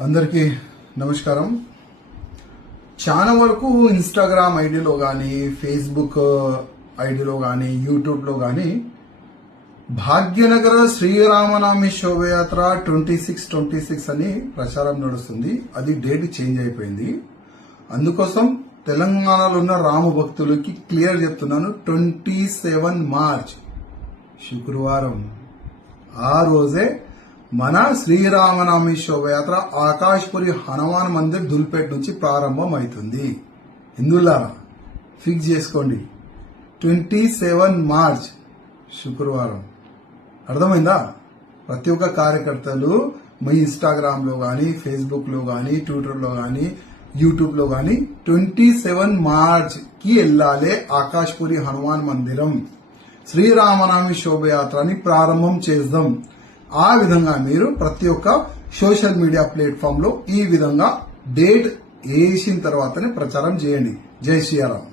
అందరికీ నమస్కారం. చాలా వరకు ఇన్స్టాగ్రామ్ ఐడిలో కానీ ఫేస్బుక్ ఐడిలో కానీ యూట్యూబ్లో కానీ భాగ్యనగర శ్రీరామనవమి శోభయాత్ర 26 అని ప్రచారం నడుస్తుంది. అది డేట్ చేంజ్ అయిపోయింది. అందుకోసం తెలంగాణలో ఉన్న రామ భక్తులకి క్లియర్ చెప్తున్నాను, 27 మార్చ్ శుక్రవారం ఆ రోజే మన శ్రీరామనవమి శోభయాత్ర ఆకాశ్పురి హనుమాన్ మందిర్ దుల్పేట్ నుంచి ప్రారంభం అవుతుంది. హిందువులారా ఫిక్స్ చేసుకోండి, 27 మార్చ్ శుక్రవారం. అర్థమైందా? ప్రతి ఒక్క కార్యకర్తలు మీ ఇన్స్టాగ్రామ్ లో గానీ, ఫేస్బుక్ లో గానీ, ట్విట్టర్ లో గానీ, యూట్యూబ్ లో గానీ 27 మార్చ్ కి వెళ్ళాలి. ఆకాశ్పురి హనుమాన్ మందిరం శ్రీరామనవమి శోభయాత్రని ప్రారంభం చేద్దాం. ఆ విధంగా మీరు ప్రతి ఒక్క సోషల్ మీడియా ప్లాట్ఫామ్ లో ఈ విధంగా డేట్ వేసిన తర్వాతనే ప్రచారం చేయండి. జై శ్రీరామ్.